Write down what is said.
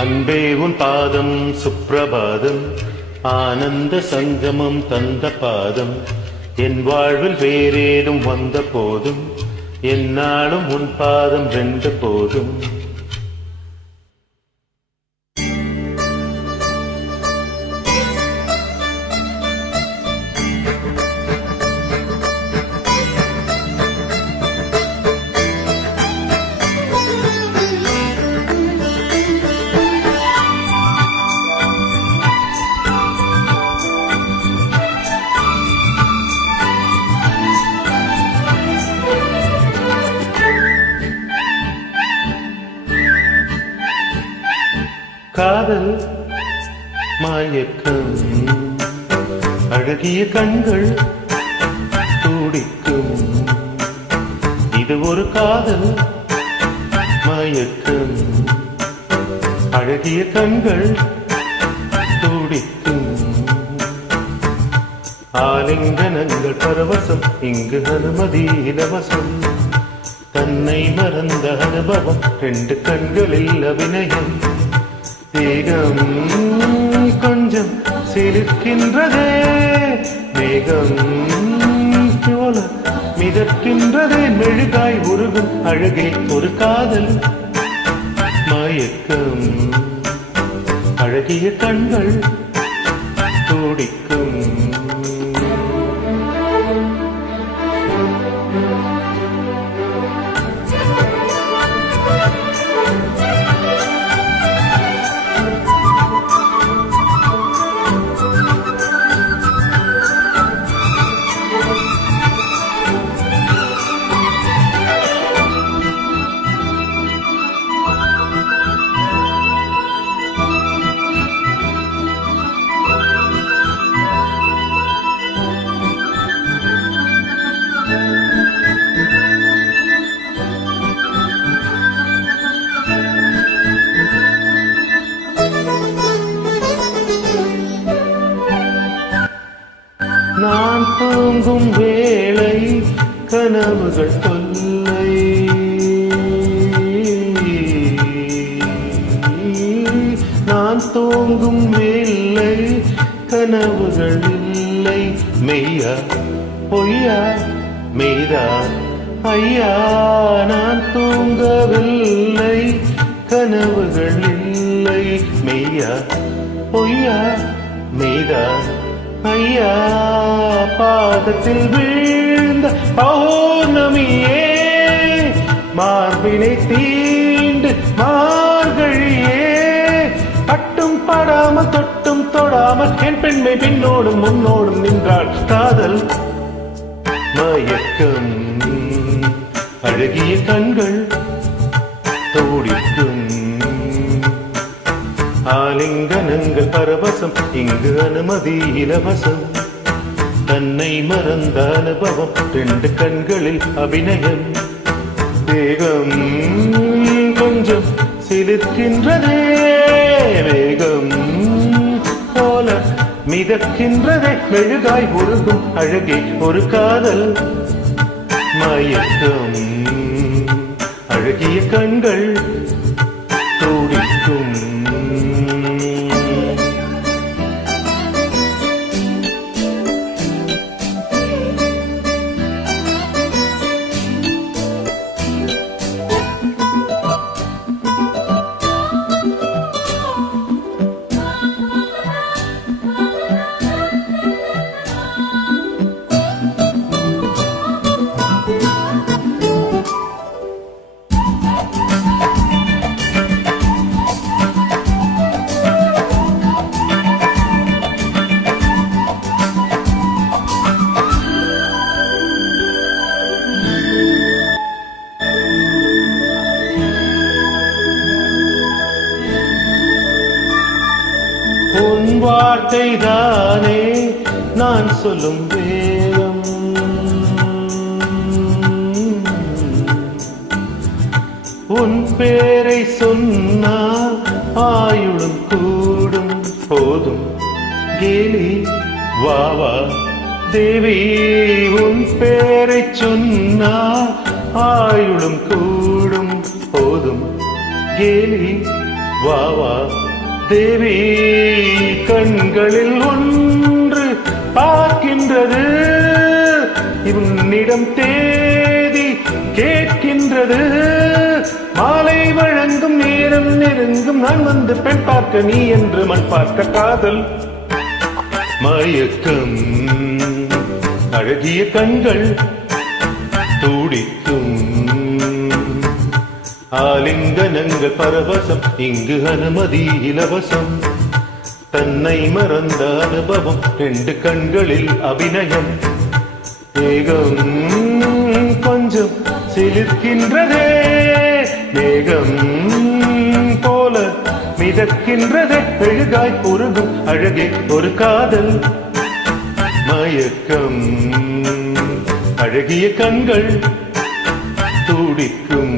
அன்பே உன் பாதம் சுப்பிரபாதம், ஆனந்த சங்கமம் தந்த பாதம். என் வாழ்வில் வேறேதும் வந்த போதும், என்னாலும் உன் பாதம் வென்ற போதும். காதல் மயக்கம், அழகிய கண்கள் துடிக்கும். இது ஒரு காதல் மயக்கம், அழகிய கண்கள் துடிக்கும். ஆலிங்கனங்கள் பரவசம், இங்கு அனுமதி இலவசம். தன்னை மறந்த அனுபவம், ரெண்டு கண்களில் அபிநயம். மேகம் கொஞ்சம் சிலிர்க்கின்றதே, மேகம் போல மிதக்கின்றதே. மெழுகாய் உருகும் அழகே ஒரு காதல் மயக்கம், அழகிய கண்கள் துடிக்கும். நான் தூங்கும் வேளை கனவுகள் தொல்லை, நான் தூங்கும் வேளை கனவுகள் இல்லை. மெய்யா பொய்யா மெய்தான் ஐயா, நான் தூங்கவில்லை கனவுகள் இல்லை. மெய்யா பொய்யா மெய்தான் ஐயா, பாதத்தில் வீழ்ந்த பௌர்ணமியே, மார்பினை தீண்டு மார்கழியே. பட்டும் படாமல் தொட்டும் தொடாமல் என் பெண்மை பின்னோடும் முன்னோடும் நின்றாள். காதல் மயக்கம், அழகிய கண்கள் துடிக்கும். ஆலிங்கனங்கள் பரவசம், இங்கு அனுமதி இலவசம். தன்னை மறந்த அனுபவம், ரெண்டு கண்களில் அபிநயம். வேகம் கொஞ்சம் சிலிர்க்கின்றதே, வேகம் போல மிதக்கின்றதே. மெழுகாய் உருகும் அழகே ஒரு காதல் மயக்கம், அழகிய கண்கள் துடிக்கும். உன் வார்த்தை தானே நான் சொல்லும் வேதம், உன் பேரை சொன்னால் ஆயுளும் கூடும். போதும் கேலி வாவா தேவி, உன் பேரை சொன்னால் ஆயுளும் கூடும். போதும் கேலி வா வா தேவி கண்களில் ஒன்று பார்க்கின்றது உன்னிடம் தேதி கேட்கின்றது மாலை வழங்கும் நேரம் நெருங்கும் நான் வந்து பெண் பார்க்க நீ என்று மண் பார்க்க காதல் மயக்கம் அழகிய கண்கள் துடிக்கும் ஆலிங்கனங்கள் பரவசம் இங்கு அனுமதி இலவசம் தன்னை மறந்த அனுபவம் ரெண்டு கண்களில் அபிநயம் மேகம் கொஞ்சம் சிலிர்க்கின்றதே மேகம் போல மிதக்கின்றதே அழுகாய் உருகும் அழகே ஒரு காதல் மயக்கம் அழகிய கண்கள் துடிக்கும்